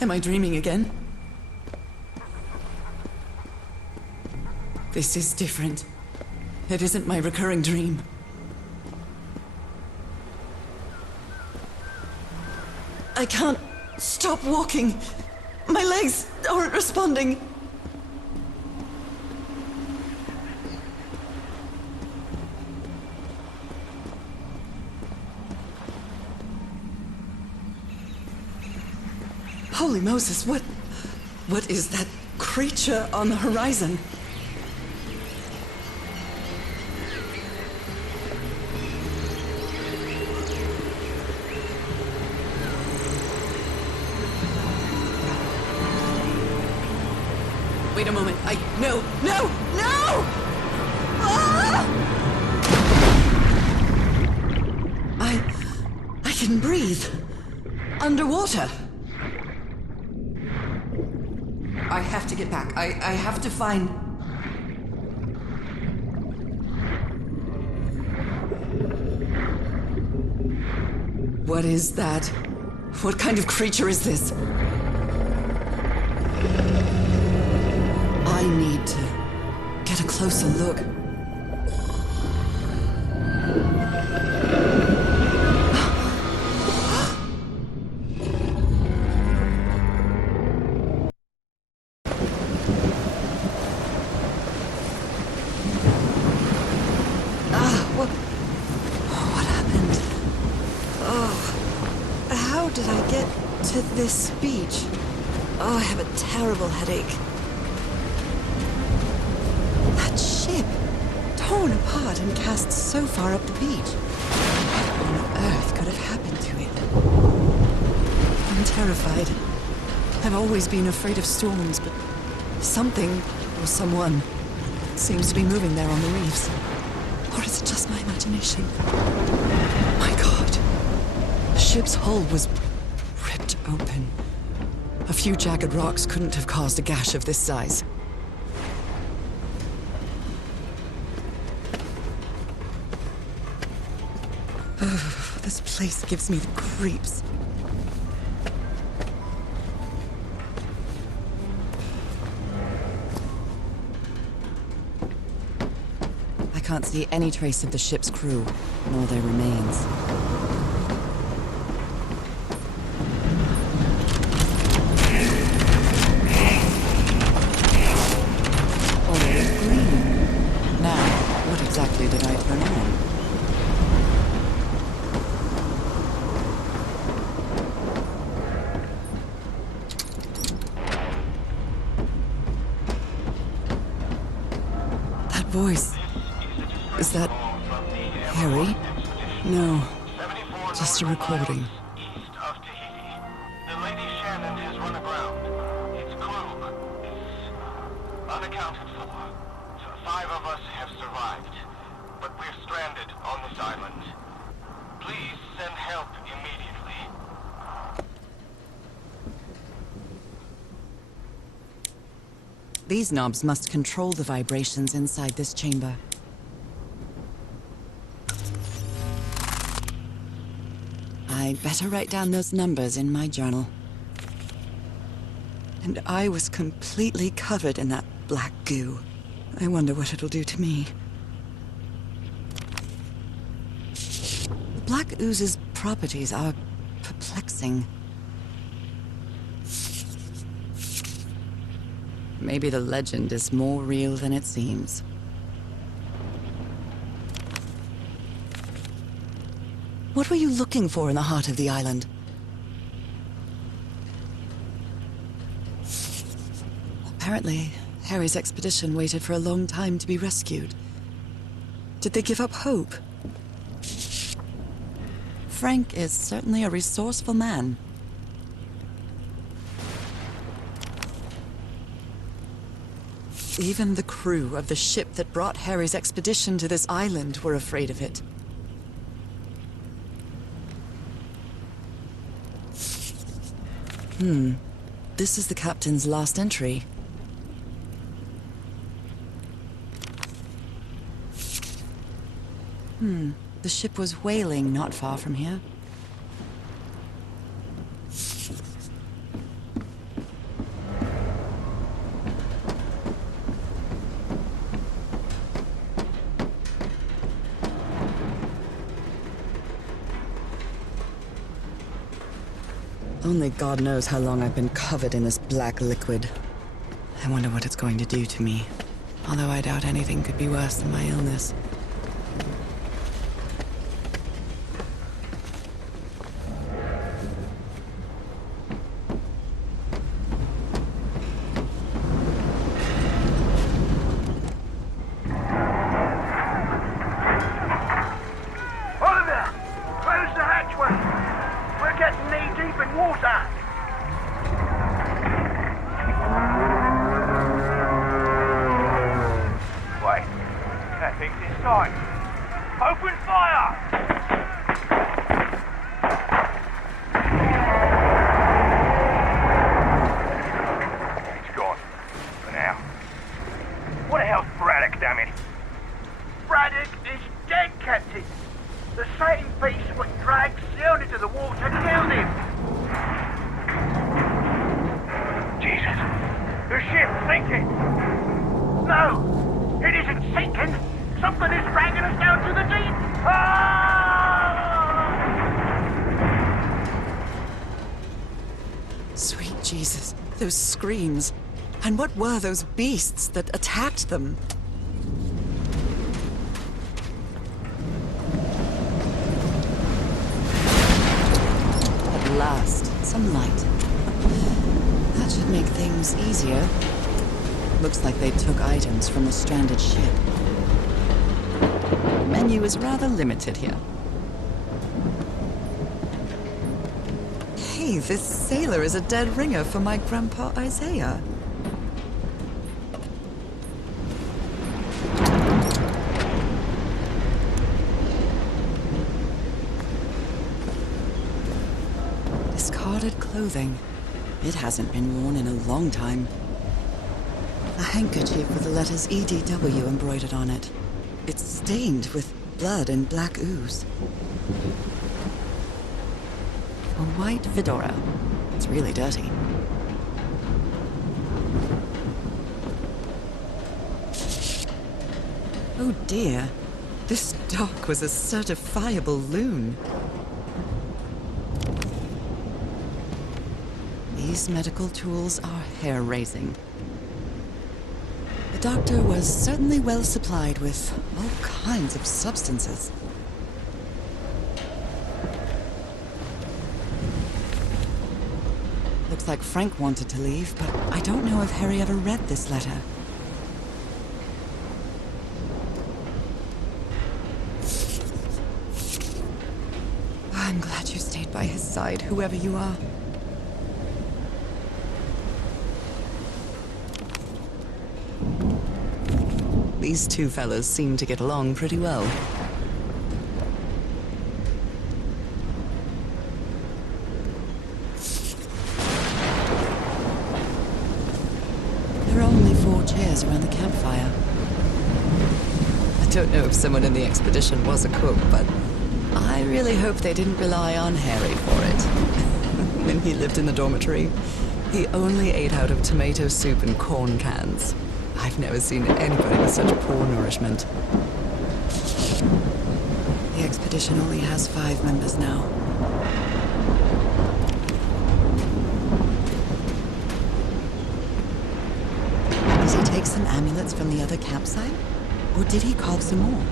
Am I dreaming again? This is different. It isn't my recurring dream. I can't stop walking. My legs aren't responding. Holy Moses, what is that creature on the horizon? Wait a moment, no! Ah! I can breathe. Underwater. I have to get back. I have to find... What is that? What kind of creature is this? I need to get a closer look. What happened? Oh, how did I get to this beach? Oh, I have a terrible headache. That ship, torn apart and cast so far up the beach. What on earth could have happened to it? I'm terrified. I've always been afraid of storms, but something, or someone, seems to be moving there on the reefs. Or is it just my imagination? My God. The ship's hull was ripped open. A few jagged rocks couldn't have caused a gash of this size. This place gives me the creeps. I can't see any trace of the ship's crew, nor their remains. Oh, it's green. Now, what exactly did I turn on? Voice. Is that Harry? No, just a recording. East of Tahiti. The Lady Shannon has run aground. Its crew is unaccounted for. 5 of us have survived, but we're stranded on this island. Please send help immediately. These knobs must control the vibrations inside this chamber. I'd better write down those numbers in my journal. And I was completely covered in that black goo. I wonder what it'll do to me. The black ooze's properties are perplexing. Maybe the legend is more real than it seems. What were you looking for in the heart of the island? Apparently, Harry's expedition waited for a long time to be rescued. Did they give up hope? Frank is certainly a resourceful man. Even the crew of the ship that brought Harry's expedition to this island were afraid of it. This is the captain's last entry. The ship was whaling not far from here. Only God knows how long I've been covered in this black liquid. I wonder what it's going to do to me. Although I doubt anything could be worse than my illness. Oliver! Close the hatchway! We're getting knee-deep in water! Wait, that thing's inside. Open fire! It's gone. For now. What the hell's Braddock, damn it? Braddock is dead, Captain. The same beast what dragged Shannon into the water killed him. Jesus. The ship's sinking. No, it isn't sinking. Something is dragging us down to the deep. Ah! Sweet Jesus, those screams. And what were those beasts that attacked them? At last, some light. That should make things easier. Looks like they took items from the stranded ship. The menu is rather limited here. Hey, this sailor is a dead ringer for my grandpa Isaiah. Discarded clothing. It hasn't been worn in a long time. A handkerchief with the letters EDW embroidered on it. It's stained with blood and black ooze. A white fedora. It's really dirty. Oh dear. This doc was a certifiable loon. These medical tools are hair-raising. The doctor was certainly well supplied with all kinds of substances. Looks like Frank wanted to leave, but I don't know if Harry ever read this letter. I'm glad you stayed by his side, whoever you are. These two fellas seem to get along pretty well. There are only 4 chairs around the campfire. I don't know if someone in the expedition was a cook, but I really hope they didn't rely on Harry for it. When he lived in the dormitory, he only ate out of tomato soup and corn cans. I've never seen anybody with such poor nourishment. The expedition only has 5 members now. Did he take some amulets from the other campsite? Or did he carve some more?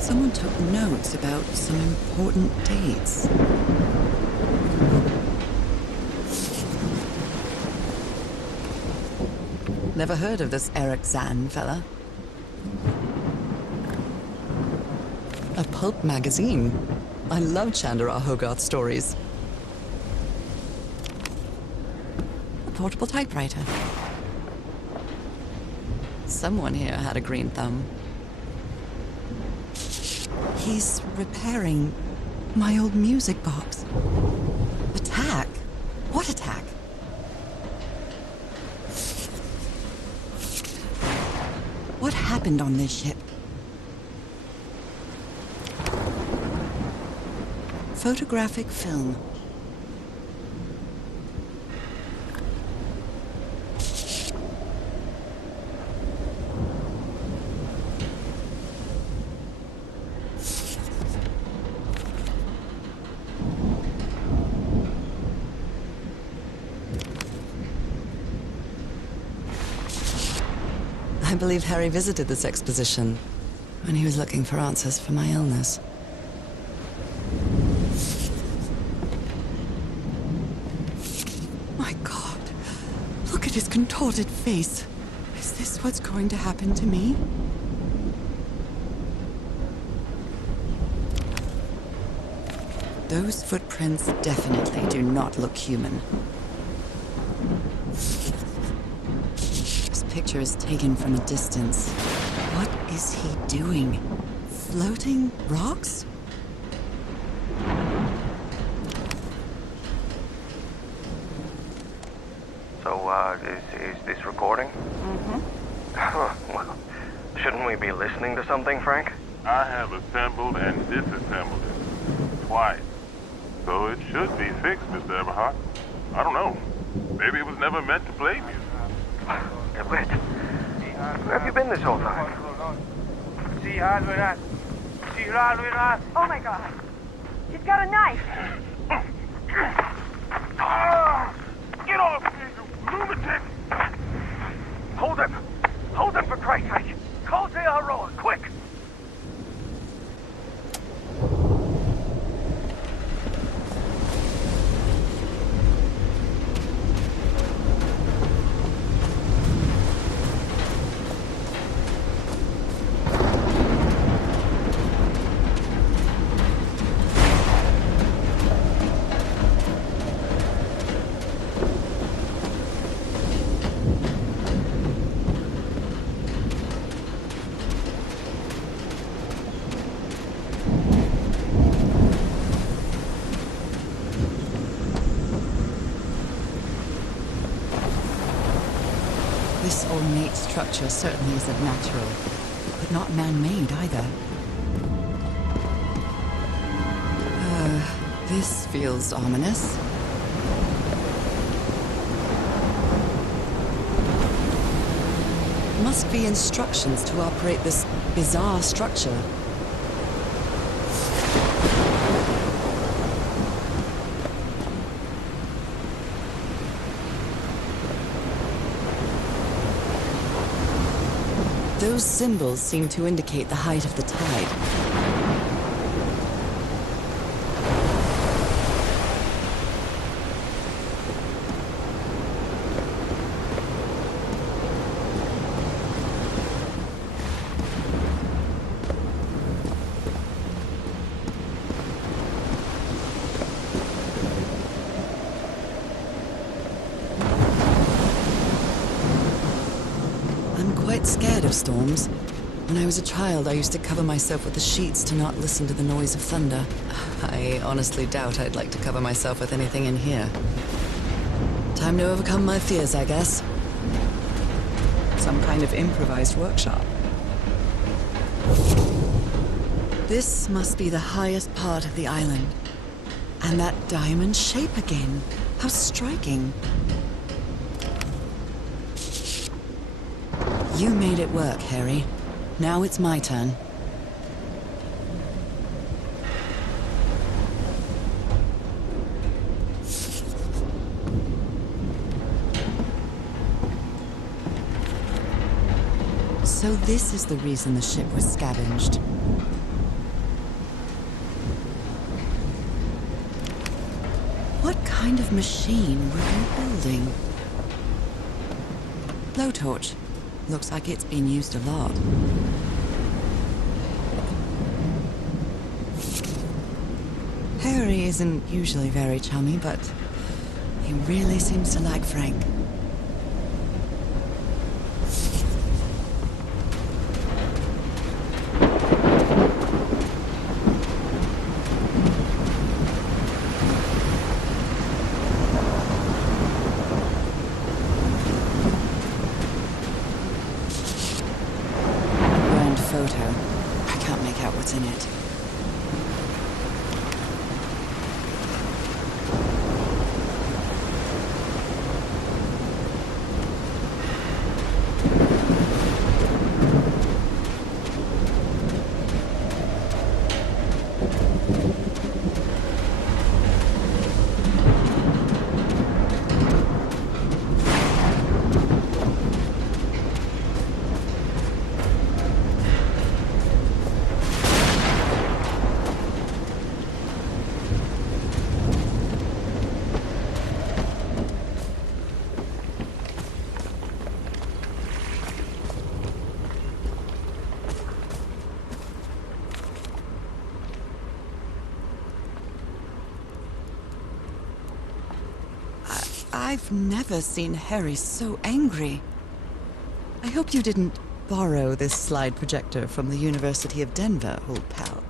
Someone took notes about some important dates. Never heard of this Eric Zahn fella. A pulp magazine. I love Chandra Hogarth stories. A portable typewriter. Someone here had a green thumb. He's repairing my old music box. Attack? What attack? What happened on this ship? Photographic film. I believe Harry visited this exposition when he was looking for answers for my illness. My God, look at his contorted face. Is this what's going to happen to me? Those footprints definitely do not look human. This picture is taken from a distance. What is he doing? Floating rocks? So, is this recording? Mm-hmm. Well, shouldn't we be listening to something, Frank? I have assembled and disassembled it twice. So it should be fixed, Mr. Everhart. I don't know. Maybe it was never meant to play music. Wait. Where have you been this whole time? Oh my God. She's got a knife. Get off me, you lunatic! Hold him! Hold him, for Christ's sake! Call Zeharoa, quick! This ornate structure certainly isn't natural, but not man-made either. This feels ominous. Must be instructions to operate this bizarre structure. Those symbols seem to indicate the height of the tide. Scared of storms. When I was a child, I used to cover myself with the sheets to not listen to the noise of thunder. I honestly doubt I'd like to cover myself with anything in here. Time to overcome my fears, I guess. Some kind of improvised workshop. This must be the highest part of the island. And that diamond shape again. How striking. You made it work, Harry. Now it's my turn. So this is the reason the ship was scavenged. What kind of machine were you building? Blowtorch. Looks like it's been used a lot. Harry isn't usually very chummy, but he really seems to like Frank. Photo. I can't make out what's in it. I've never seen Harry so angry. I hope you didn't borrow this slide projector from the University of Denver, old pal.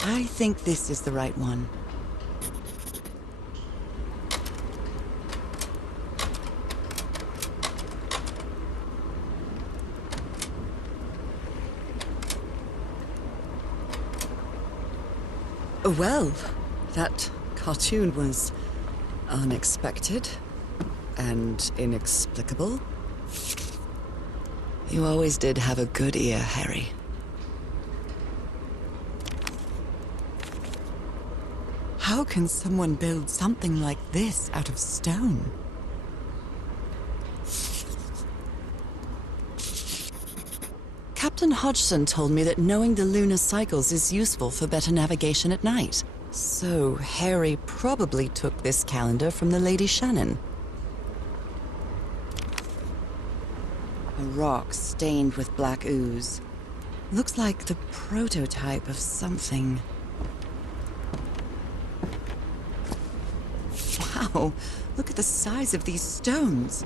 I think this is the right one. Well, that cartoon was unexpected and inexplicable. You always did have a good ear, Harry. How can someone build something like this out of stone? Captain Hodgson told me that knowing the lunar cycles is useful for better navigation at night. So Harry probably took this calendar from the Lady Shannon. A rock stained with black ooze. Looks like the prototype of something. Wow, look at the size of these stones.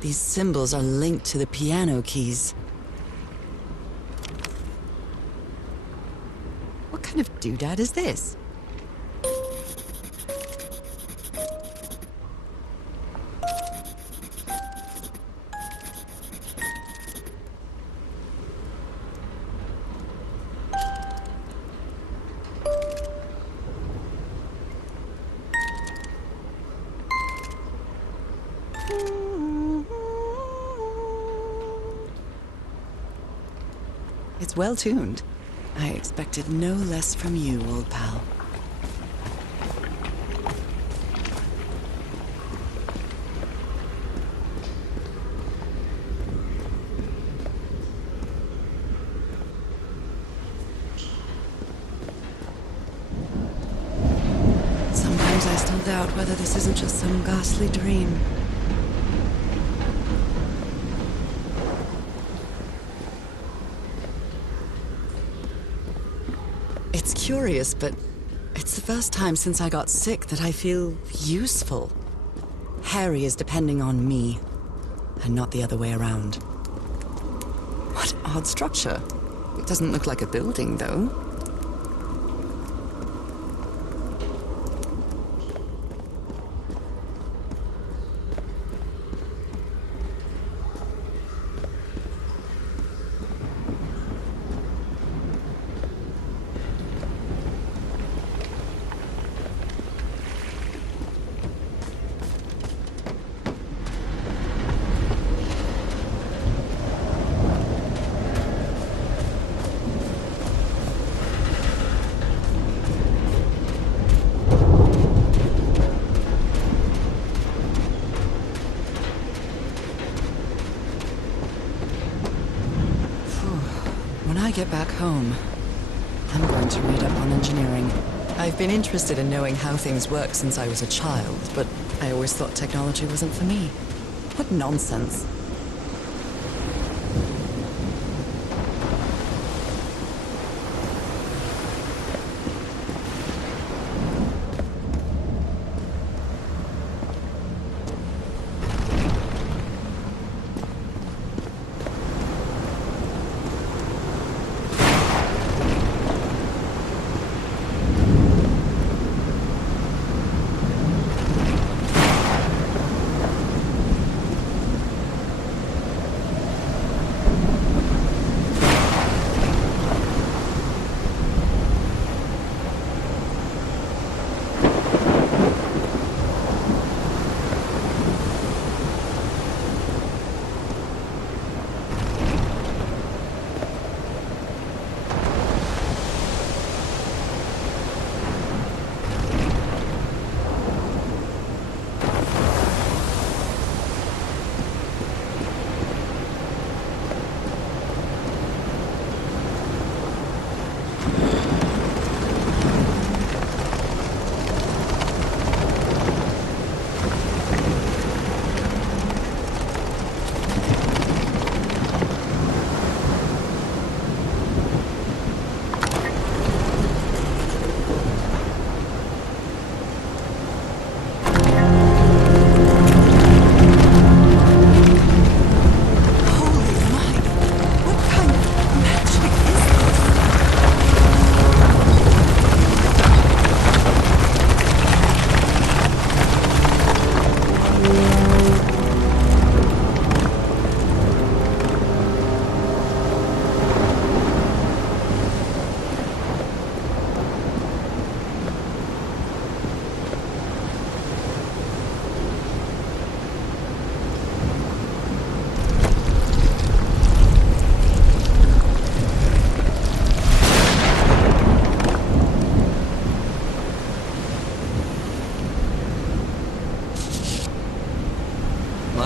These symbols are linked to the piano keys. What kind of doodad is this? It's well tuned. I expected no less from you, old pal. Sometimes I still doubt whether this isn't just some ghastly dream. It's curious, but it's the first time since I got sick that I feel useful. Harry is depending on me, and not the other way around. What odd structure. It doesn't look like a building, though. When I get back home, I'm going to read up on engineering. I've been interested in knowing how things work since I was a child, but I always thought technology wasn't for me. What nonsense.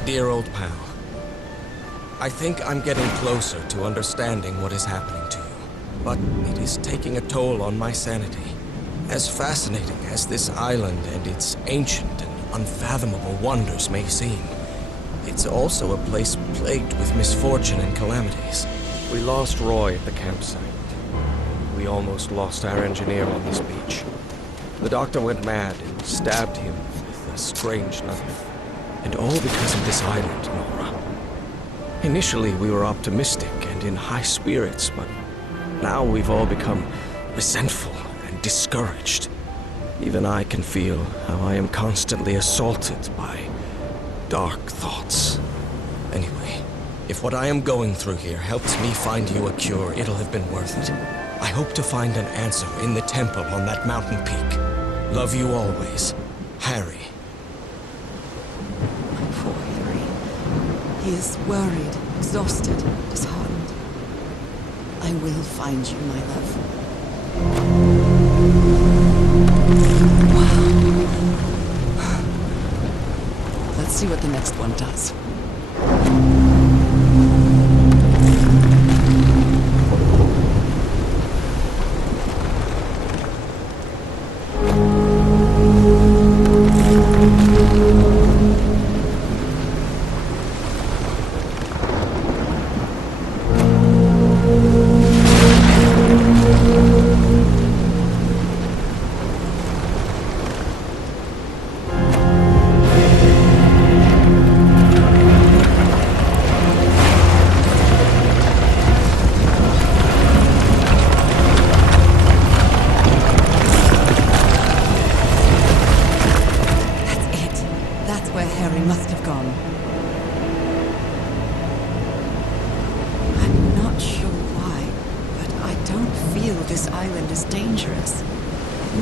dear old pal. I think I'm getting closer to understanding what is happening to you, but it is taking a toll on my sanity. As fascinating as this island and its ancient and unfathomable wonders may seem, it's also a place plagued with misfortune and calamities. We lost Roy at the campsite. We almost lost our engineer on this beach. The doctor went mad and stabbed him with a strange knife. And all because of this island, Nora. Initially, we were optimistic and in high spirits, but now we've all become resentful and discouraged. Even I can feel how I am constantly assaulted by dark thoughts. Anyway, if what I am going through here helps me find you a cure, it'll have been worth it. I hope to find an answer in the temple on that mountain peak. Love you always, Harry. Poor Harry. He is worried, exhausted, disheartened. I will find you, my love. Wow. Let's see what the next one does.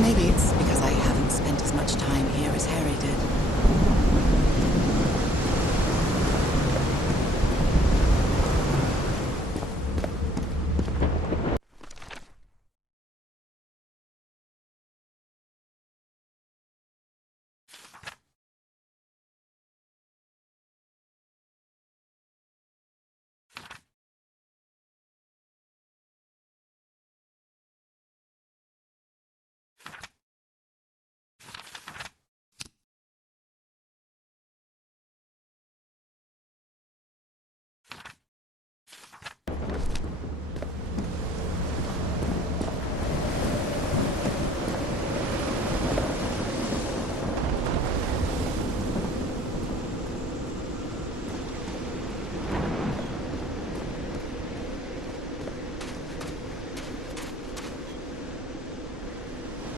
Maybe it's because I haven't spent as much time here as Harry did.